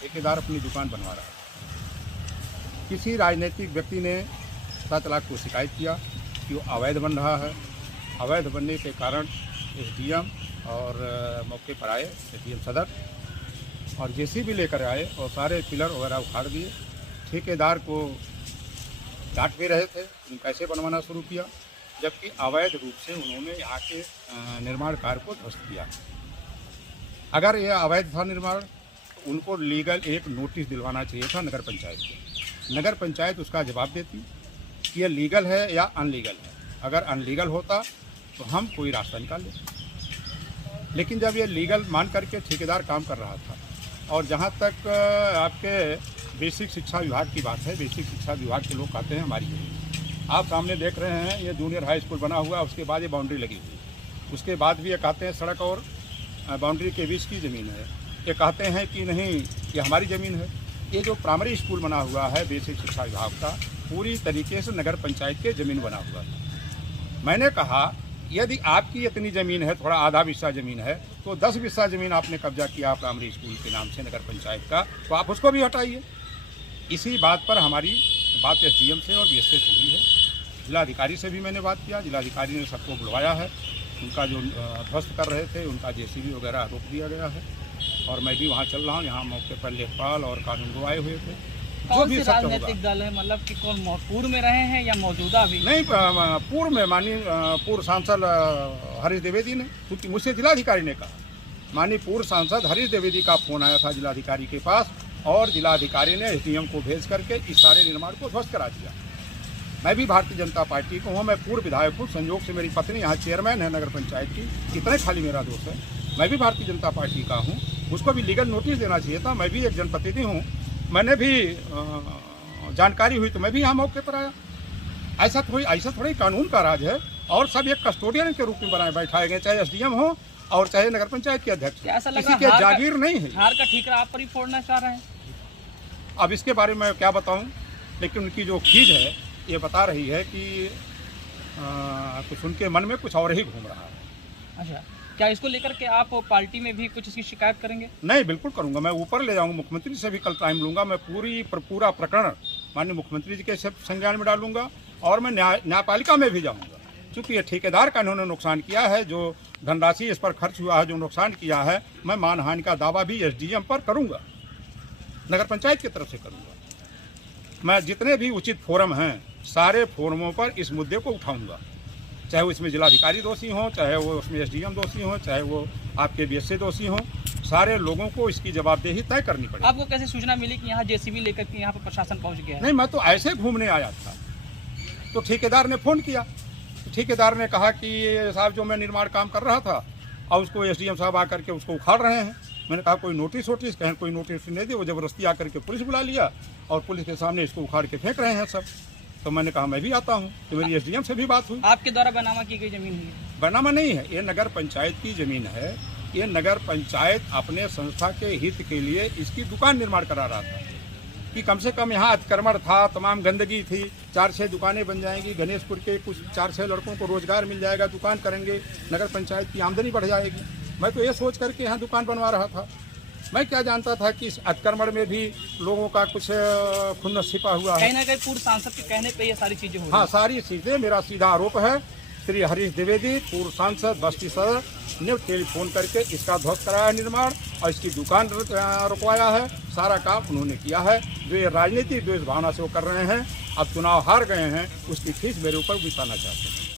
ठेकेदार अपनी दुकान बनवा रहा है। किसी राजनीतिक व्यक्ति ने 7 लाख को शिकायत किया कि वो अवैध बन रहा है। अवैध बनने के कारण एसडीएम और मौके पर आए एसडीएम सदर और जेसीबी लेकर आए और सारे पिलर वगैरह उखाड़ दिए। ठेकेदार को डांट भी रहे थे, उन्होंने कैसे बनवाना शुरू किया, जबकि अवैध रूप से उन्होंने यहाँ के निर्माण कार्य को ध्वस्त किया। अगर यह अवैध था निर्माण, तो उनको लीगल एक नोटिस दिलवाना चाहिए था नगर पंचायत को। नगर पंचायत उसका जवाब देती कि यह लीगल है या अनलीगल है। अगर अनलीगल होता तो हम कोई रास्ता निकाल लेते, लेकिन जब ये लीगल मान करके ठेकेदार काम कर रहा था। और जहाँ तक आपके बेसिक शिक्षा विभाग की बात है, बेसिक शिक्षा विभाग के लोग कहते हैं हमारी जमीन। आप सामने देख रहे हैं ये जूनियर हाई स्कूल बना हुआ, उसके बाद ये बाउंड्री लगी हुई। उसके बाद भी ये कहते हैं सड़क और बाउंड्री के बीच की ज़मीन है। ये कहते हैं कि नहीं ये हमारी ज़मीन है। ये जो प्राइमरी स्कूल बना हुआ है बेसिक शिक्षा विभाग का, पूरी तरीके से नगर पंचायत के ज़मीन बना हुआ था। मैंने कहा यदि आपकी इतनी ज़मीन है, थोड़ा आधा हिस्सा ज़मीन है, तो 10 हिस्सा ज़मीन आपने कब्जा किया प्राइमरी स्कूल के नाम से नगर पंचायत का, तो आप उसको भी हटाइए। इसी बात पर हमारी बात एसडीएम से और बीएसए से हुई है। जिलाधिकारी से भी मैंने बात किया, जिलाधिकारी ने सबको बुलवाया है। उनका जो ध्वस्त कर रहे थे उनका जेसीबी वगैरह रोक दिया गया है और मैं भी वहाँ चल रहा हूँ। यहाँ मौके पर लेखपाल और कानूनगो आए हुए थे। कौन से राजनीतिक दल है, मतलब कि कौन पूर्व में रहे हैं या मौजूदा भी? नहीं, पूर्व में माननीय पूर्व सांसद हरीश द्विवेदी ने, क्योंकि मुझसे जिलाधिकारी ने कहा, माननीय पूर्व सांसद हरीश द्विवेदी का फोन आया था जिलाधिकारी के पास और जिलाधिकारी ने एसडीएम को भेज करके इस सारे निर्माण को ध्वस्त करा दिया। मैं भी भारतीय जनता पार्टी को हूँ, मैं पूर्व विधायक हूँ। संयोग से मेरी पत्नी यहाँ चेयरमैन है नगर पंचायत की, इतना खाली मेरा दोस्त है। मैं भी भारतीय जनता पार्टी का हूँ, उसको भी लीगल नोटिस देना चाहिए था। मैं भी एक जनप्रतिनिधि हूँ, मैंने भी जानकारी हुई तो मैं भी यहाँ मौके पर आया। ऐसा थोड़ी कानून का राज है और सब एक कस्टोडियन के रूप में बनाए बैठाए गए, चाहे एसडीएम हो और चाहे नगर पंचायत के अध्यक्ष। ऐसा लग किसी के जागीर नहीं है। हार का ठीकरा आप पर ही फोड़ना चाह रहे हैं। अब इसके बारे में क्या बताऊं, लेकिन उनकी जो खीज है ये बता रही है कि कुछ उनके मन में कुछ और ही घूम रहा है। अच्छा, क्या इसको लेकर के आप पार्टी में भी कुछ इसकी शिकायत करेंगे? नहीं, बिल्कुल करूंगा। मैं ऊपर ले जाऊंगा, मुख्यमंत्री से भी कल टाइम लूंगा। मैं पूरा प्रकरण माननीय मुख्यमंत्री जी के संज्ञान में डालूंगा और मैं न्यायपालिका में भी जाऊंगा, क्योंकि ये ठेकेदार का इन्होंने नुकसान किया है। जो धनराशि इस पर खर्च हुआ है, जो नुकसान किया है, मैं मानहानि का दावा भी एसडीएम पर करूंगा, नगर पंचायत की तरफ से करूंगा। मैं जितने भी उचित फोरम हैं सारे फोरमों पर इस मुद्दे को उठाऊंगा, चाहे वो इसमें जिलाधिकारी दोषी हों, चाहे वो उसमें एसडीएम दोषी हों, चाहे वो आपके बीएसए दोषी हों। सारे लोगों को इसकी जवाबदेही तय करनी पड़ेगी। आपको कैसे सूचना मिली कि यहाँ जेसीबी लेकर के यहाँ पर प्रशासन पहुँच गया है? नहीं, मैं तो ऐसे घूमने आया था, तो ठेकेदार ने फ़ोन किया। ठेकेदार ने कहा कि साहब जो मैं निर्माण काम कर रहा था और उसको एसडीएम साहब आकर के उसको उखाड़ रहे हैं। मैंने कहा कोई नोटिस कहें, कोई नोटिस नहीं दे। वो ज़बरदस्ती आकर के पुलिस बुला लिया और पुलिस के सामने इसको उखाड़ के फेंक रहे हैं सब। तो मैंने कहा मैं भी आता हूँ। तो मेरी एसडीएम से भी बात हुई। आपके द्वारा बनामा की गई जमीन है? बनामा नहीं है, ये नगर पंचायत की ज़मीन है। ये नगर पंचायत अपने संस्था के हित के लिए इसकी दुकान निर्माण करा रहा था कि कम से कम यहाँ अतिक्रमण था, तमाम गंदगी थी, 4-6 दुकानें बन जाएंगी। गणेशपुर के कुछ 4-6 लड़कों को रोजगार मिल जाएगा, दुकान करेंगे, नगर पंचायत की आमदनी बढ़ जाएगी। मैं तो ये सोच करके यहाँ दुकान बनवा रहा था। मैं क्या जानता था कि इस अतिक्रमण में भी लोगों का कुछ खुन्नस छिपा हुआ है। कहीं ना कहीं पूर्व सांसद के कहने पे ये सारी चीजें हो रही हैं। हाँ, सारी चीज़ें, मेरा सीधा आरोप है। श्री हरीश द्विवेदी पूर्व सांसद बस्ती सदर ने टेलीफोन करके इसका ध्वस्त कराया निर्माण और इसकी दुकान रुकवाया है। सारा काम उन्होंने किया है। जो ये राजनीतिक द्वेष भावना से वो कर रहे हैं, अब चुनाव हार गए हैं, उसकी खींच मेरे ऊपर बिताना चाहते हैं।